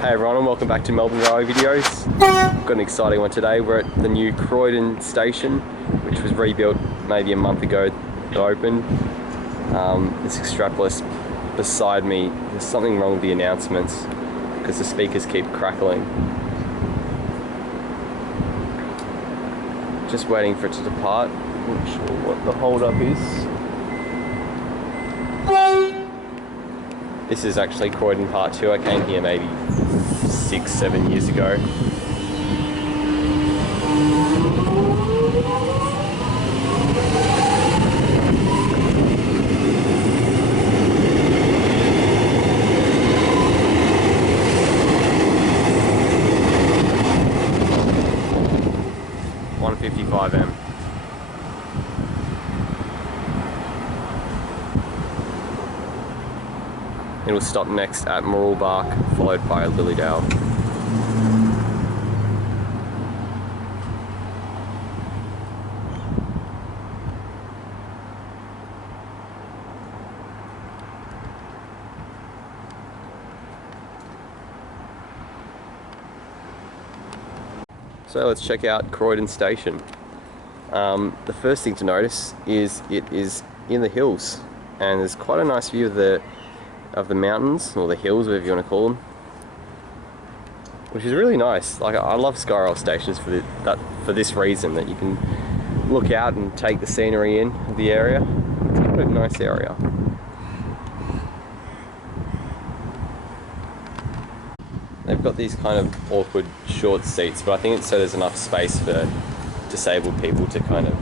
Hey everyone, and welcome back to Melbourne Railway Videos. We've got an exciting one today. We're at the new Croydon station, which was rebuilt maybe a month ago to open. This extrapolis beside me, there's something wrong with the announcements because the speakers keep crackling. Just waiting for it to depart. I'm not sure what the hold up is. This is actually Croydon Part 2. I came here maybe 6-7 years ago. $155M. It'll stop next at Mooroolbark, followed by Lilydale. So let's check out Croydon Station. The first thing to notice is it is in the hills, and there's quite a nice view of the mountains, or the hills, whatever you want to call them, which is really nice. Like, I love Skyrail stations for this reason, that you can look out and take the scenery in of the area. It's quite a nice area. They've got these kind of awkward short seats, but I think it's so there's enough space for disabled people to kind of,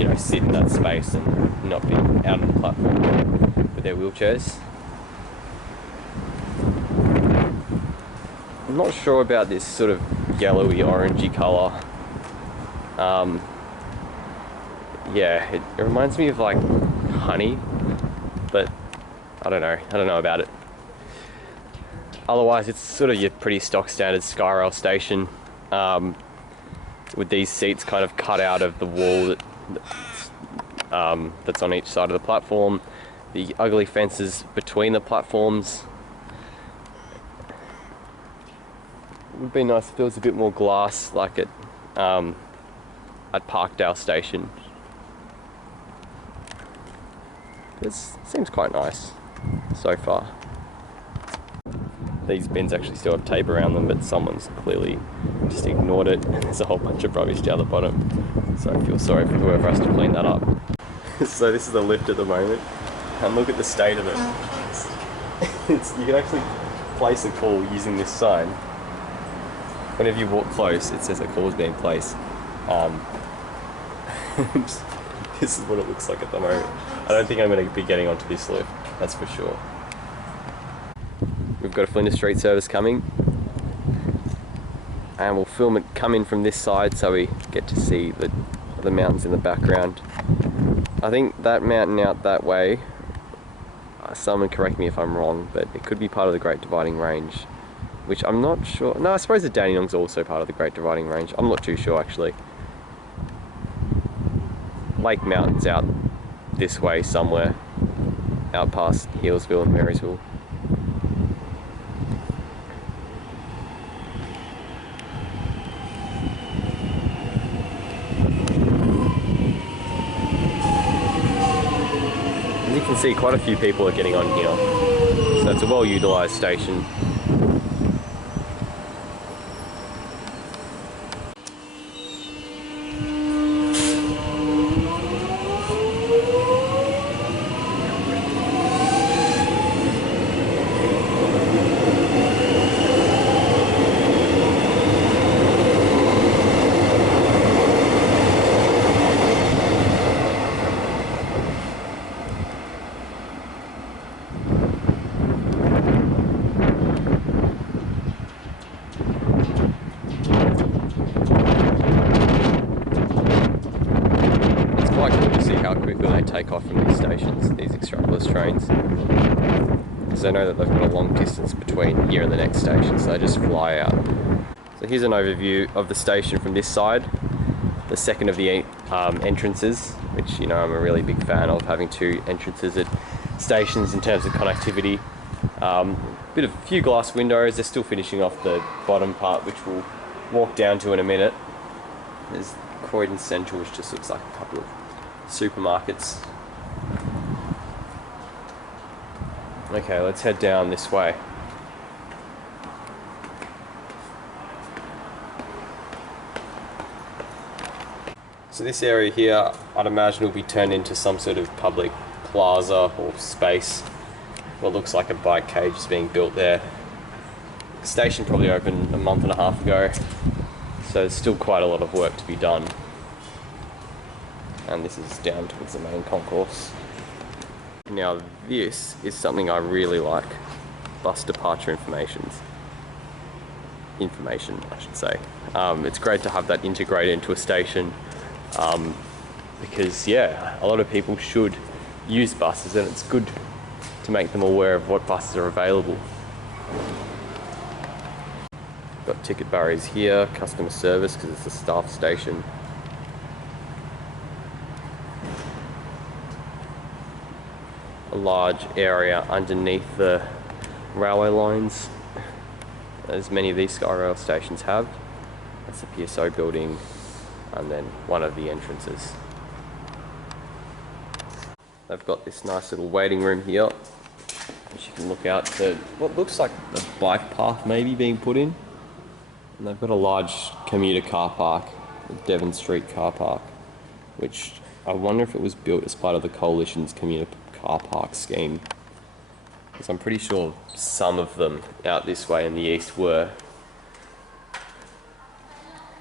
you know, sit in that space and not be out on the platform with their wheelchairs. I'm not sure about this sort of yellowy orangey colour. Yeah, it reminds me of like honey, but I don't know about it. Otherwise, it's sort of your pretty stock standard Skyrail station, with these seats kind of cut out of the wall that's on each side of the platform. The ugly fences between the platforms. It would be nice if there was a bit more glass, like at Parkdale Station. This seems quite nice so far. These bins actually still have tape around them, but someone's clearly just ignored it, and there's a whole bunch of rubbish down the bottom. So I feel sorry for whoever has to clean that up. So this is the lift at the moment, and look at the state of it. You can actually place a call using this sign. Whenever you walk close, it says a call is being placed. This is what it looks like at the moment. I don't think I'm going to be getting onto this lift, that's for sure. We've got a Flinders Street service coming, and we'll film it come in from this side so we get to see the mountains in the background. I think that mountain out that way, someone correct me if I'm wrong, but it could be part of the Great Dividing Range, which I'm not sure. No, I suppose the Dandenongs are also part of the Great Dividing Range. I'm not too sure actually. Lake Mountain's out this way somewhere, out past Healesville and Marysville. As you can see, quite a few people are getting on here, so it's a well utilised station. How quickly they take off from these stations, these extrapolis trains, because they know that they've got a long distance between here and the next station, so they just fly out. So here's an overview of the station from this side, the second of the entrances, which, you know, I'm a really big fan of, having two entrances at stations in terms of connectivity. Few glass windows. They're still finishing off the bottom part, which we'll walk down to in a minute. There's Croydon Central, which just looks like a couple of supermarkets. Okay, let's head down this way. So this area here, I'd imagine will be turned into some sort of public plaza or space. What looks like a bike cage is being built there. The station probably opened a month and a half ago, so there's still quite a lot of work to be done. And this is down towards the main concourse. Now this is something I really like. Bus departure information, I should say. It's great to have that integrated into a station. Because yeah, a lot of people should use buses, and it's good to make them aware of what buses are available. Got ticket barriers here, customer service because it's a staff station. A large area underneath the railway lines, as many of these SkyRail stations have. That's the PSO building, and then one of the entrances. They've got this nice little waiting room here, which you can look out to what looks like a bike path maybe being put in. And they've got a large commuter car park, the Devon Street car park, which I wonder if it was built as part of the Coalition's commuter car park scheme. Because I'm pretty sure some of them out this way in the east were.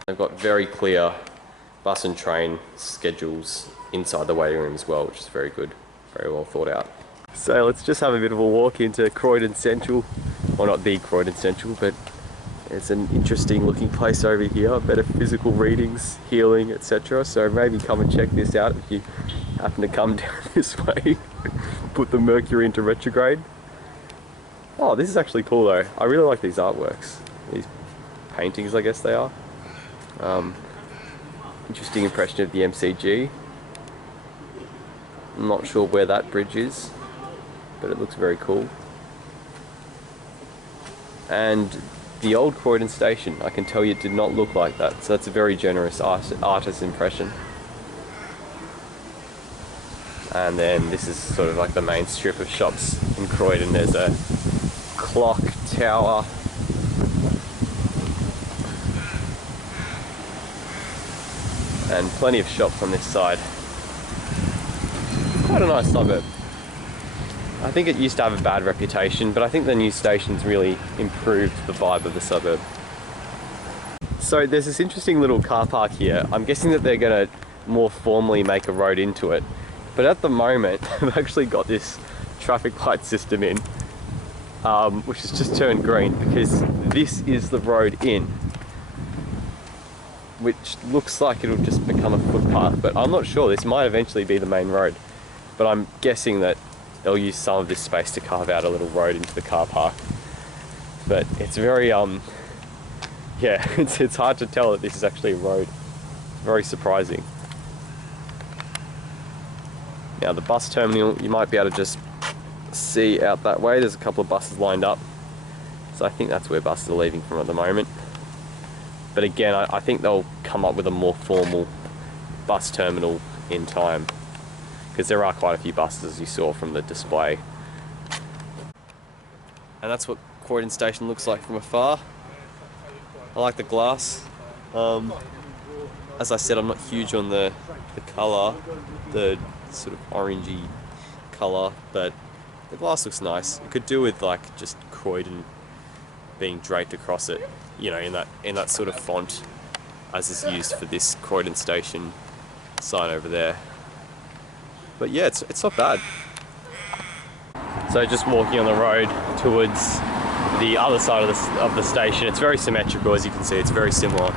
They've got very clear bus and train schedules inside the waiting room as well, which is very good, very well thought out. So let's just have a bit of a walk into Croydon Central. Well, not the Croydon Central, but it's an interesting looking place over here. Better physical readings, healing, etc. So maybe come and check this out if you happen to come down this way. Put the Mercury into retrograde. Oh, this is actually cool though. I really like these artworks. These paintings, I guess they are. Interesting impression of the MCG. I'm not sure where that bridge is, but it looks very cool. And the old Croydon station, I can tell you it did not look like that, so that's a very generous artist's impression. And then this is sort of like the main strip of shops in Croydon. There's a clock tower. And plenty of shops on this side. Quite a nice suburb. I think it used to have a bad reputation, but I think the new station's really improved the vibe of the suburb. So there's this interesting little car park here. I'm guessing that they're going to more formally make a road into it. But at the moment, they've actually got this traffic light system in, which has just turned green because this is the road in, which looks like it'll just become a footpath, but I'm not sure. This might eventually be the main road, but I'm guessing that they'll use some of this space to carve out a little road into the car park. But it's very, yeah, it's hard to tell that this is actually a road. Very surprising. Now the bus terminal, you might be able to just see out that way. There's a couple of buses lined up. So I think that's where buses are leaving from at the moment. But again, I think they'll come up with a more formal bus terminal in time, because there are quite a few buses, as you saw from the display. And that's what Croydon Station looks like from afar. I like the glass. As I said, I'm not huge on the colour, the sort of orangey colour, but the glass looks nice. It could do with like just Croydon being draped across it, you know, in that sort of font as is used for this Croydon Station sign over there. But yeah, it's not bad. So just walking on the road towards the other side of the station, it's very symmetrical, as you can see. It's very similar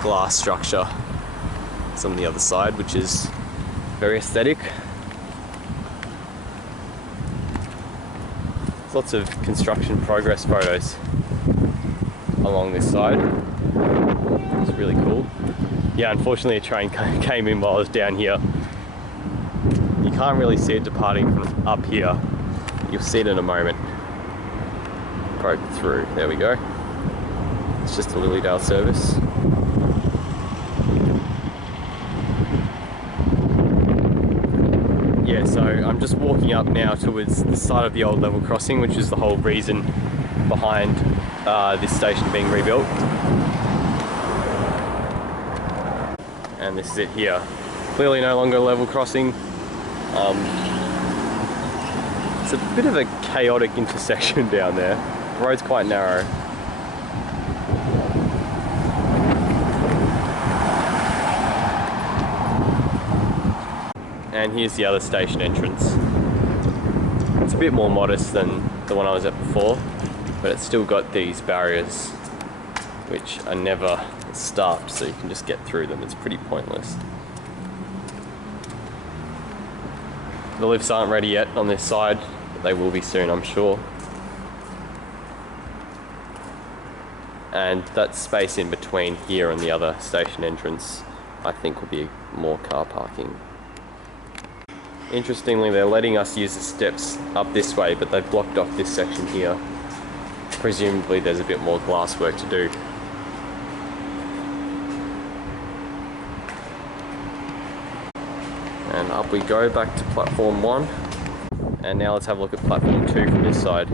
glass structure. It's on the other side, which is very aesthetic. There's lots of construction progress photos along this side. It's really cool. Yeah, unfortunately a train came in while I was down here. You can't really see it departing from up here. You'll see it in a moment. probe through. There we go. It's just a Lilydale service. Yeah, so I'm just walking up now towards the side of the old level crossing, which is the whole reason behind this station being rebuilt. And this is it here. Clearly no longer a level crossing. It's a bit of a chaotic intersection down there. The road's quite narrow. And here's the other station entrance. It's a bit more modest than the one I was at before, but it's still got these barriers which are never staffed, so you can just get through them. It's pretty pointless. The lifts aren't ready yet on this side, but they will be soon, I'm sure. And that space in between here and the other station entrance, I think, will be more car parking. Interestingly, they're letting us use the steps up this way, but they've blocked off this section here. Presumably there's a bit more glass work to do. And up we go back to platform 1. And now let's have a look at platform 2 from this side.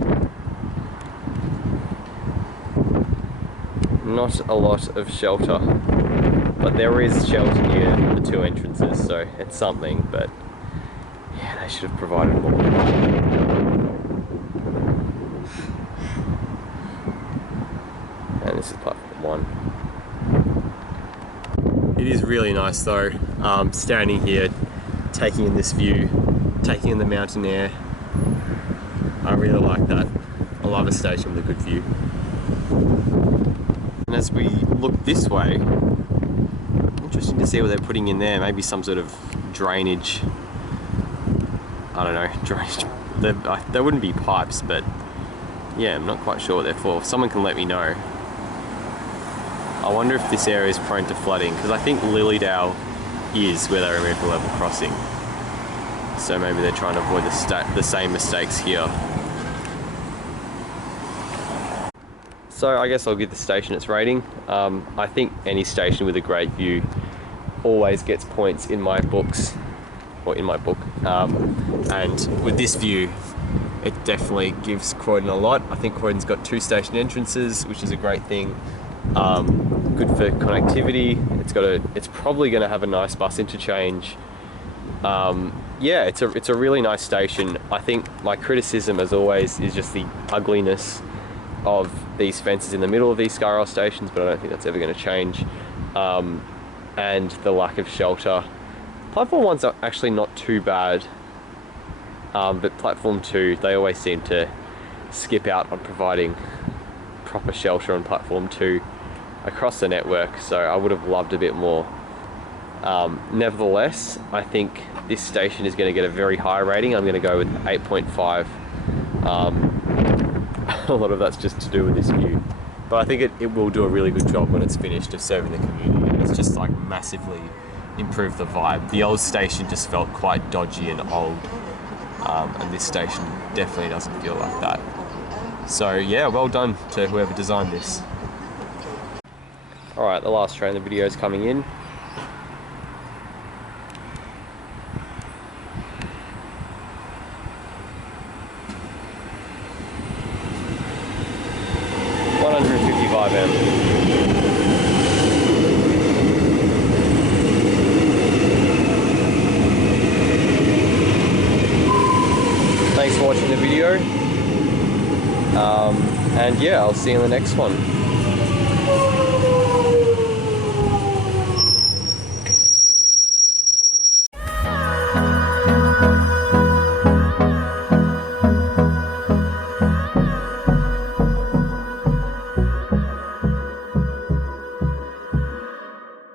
Not a lot of shelter, but there is shelter near the 2 entrances, so it's something, but yeah, they should have provided more. And this is platform 1. It is really nice though, standing here, taking in this view, taking in the mountain air. I really like that. I love a station with a good view. And as we look this way, interesting to see what they're putting in there. Maybe some sort of drainage. I don't know, drainage. They wouldn't be pipes, but yeah, I'm not quite sure what they're for. If someone can let me know. I wonder if this area is prone to flooding, because I think Lilydale is where they removed the level crossing. So maybe they're trying to avoid the same mistakes here. So I guess I'll give the station its rating. I think any station with a great view always gets points in my books, or in my book. And with this view, it definitely gives Croydon a lot. I think Croydon's got 2 station entrances, which is a great thing. Good for connectivity. It's probably going to have a nice bus interchange. Yeah, it's a really nice station. I think my criticism, as always, is just the ugliness of these fences in the middle of these SkyRail stations, but I don't think that's ever going to change. And the lack of shelter. Platform 1's actually not too bad, but platform 2, they always seem to skip out on providing proper shelter on platform 2 across the network, so I would have loved a bit more. Nevertheless, I think this station is going to get a very high rating. I'm going to go with 8.5. A lot of that's just to do with this view, but I think it will do a really good job when it's finished of serving the community, and it's just like massively improved the vibe. The old station just felt quite dodgy and old, and this station definitely doesn't feel like that. So yeah, well done to whoever designed this. Alright, the last train of the video is coming in. Thanks for watching the video, and yeah, I'll see you in the next one.